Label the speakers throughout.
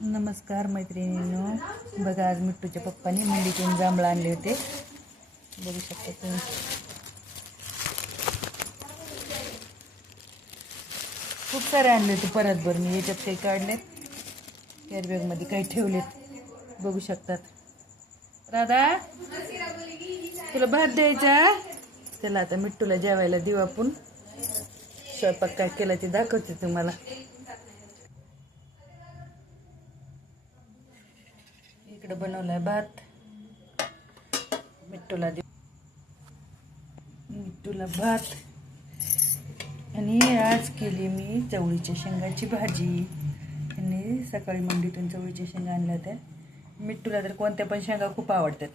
Speaker 1: नमस्कार मैत्रिणींनो. बघा आज मिट्टूच्या पप्पांनी मंडीतून जांभळं आणले होते. बघू शकता तुम्ही. खूप सारे आणले होते परत भर. मी याच्यात काही काढलेत. कॅरीबॅगमध्ये काही ठेवलेत. बघू शकतात. राधा तुला भात द्यायचा? चला आता मिट्टूला जेवायला देऊ आपण. स्वयंपाक काय केला ते दाखवते तुम्हाला. इकडे बनवलाय भात. मिट्टूला देऊ मिट्टूला भात. आणि आज केली मी चवळीच्या शेंगाची भाजी. आणि सकाळी मंडीतून चवळीच्या शेंगा आणल्या होत्या. मिट्टूला तर कोणत्या पण शेंगा खूप आवडतात.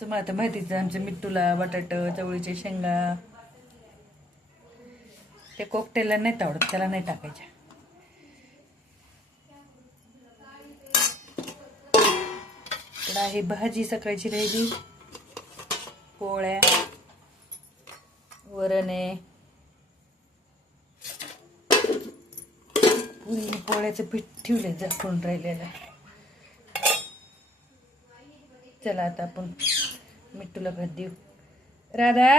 Speaker 1: तुम्हाला तर माहितीच आहे आमच्या मिट्टूला बटाट चवळीच्या शेंगा. ते कोकटेला नाहीत आवडत त्याला नाही टाकायच्या. इकडं आहे भाजी सकाळची राहिली. पोळ्या वरण. आहे पुरी पोळ्याचं पीठ ठेवले झाकून राहिलेलं. चला आता आपण मिठूला भात देऊ. राधा?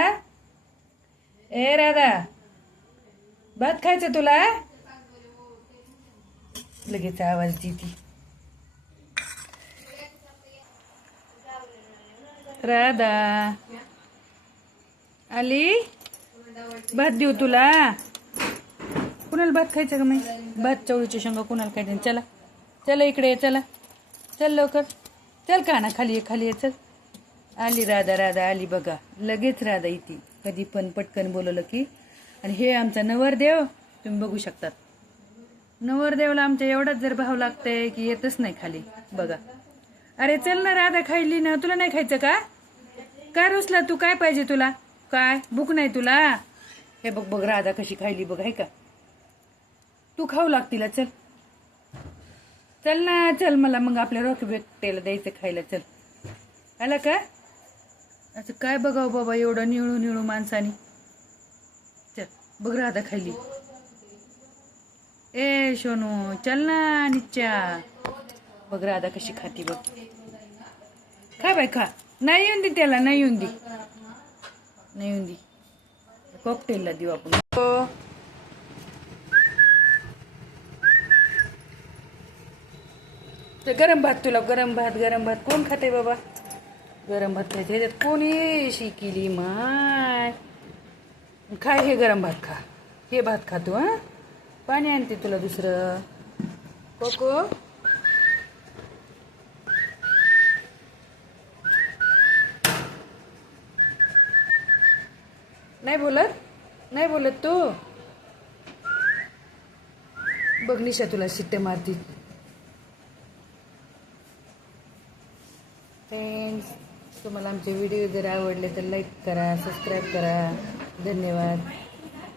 Speaker 1: ए राधा. भात खायचं तुला? लगेच आवाज देती. राधा. आली? भात देऊ तुला. कुणाला भात खायचं का मी भात चवळीची शेंगा कुणाला खायचं चला. चला इकडे ये, चला. चल लवकर. चल का ना खाली ये खाली ये चल. आली राधा राधा आली बघा. लगेच राधा इथे कधी पण पटकन बोलवलं की. आणि हे आमचा नवरदेव तुम्ही बघू शकतात. नवरदेवला आमच्या एवढाच जर भाव लागतंय की येतच नाही खाली. बघा. अरे चल ना राधा खायली ना. तुला नाही खायचं का? काय रुसला तू? काय पाहिजे तुला? काय? भूक नाही तुला? हे बघ बघ राधा कशी खायली बघ आहे का? तू खाऊ लागतील चल. चल ना चल मला मग आपल्या रॉकी व्यक्तीला द्यायचं खायला चल. आला का? असं काय बघावं बाबा एवढं निळू निळू माणसानी? चल बघ राधा खायली. ए सोनू चल ना निच्चा. बघ राधा कशी खाती बघ. खा बाय खा. नाही येऊन दे त्याला नाही येऊन दे नाही येऊन दे कॉकटेलला देऊ आपण हो. ते गरम भात तुला गरम भात गरम भात कोण खाते बाबा गरम भात खायचे ह्याच्यात कोणी शिकिली माय खाय हे गरम भात खा हे भात खा तू हा पाणी आणते तुला दुसरं कोको नाही बोलत? नाही बोलत तू? बघ निशा तुला शिट्टे मारती फ्रेंड्स तुम्हाला आमचे व्हिडिओ जर आवडले तर लाईक करा सबस्क्राईब करा. धन्यवाद.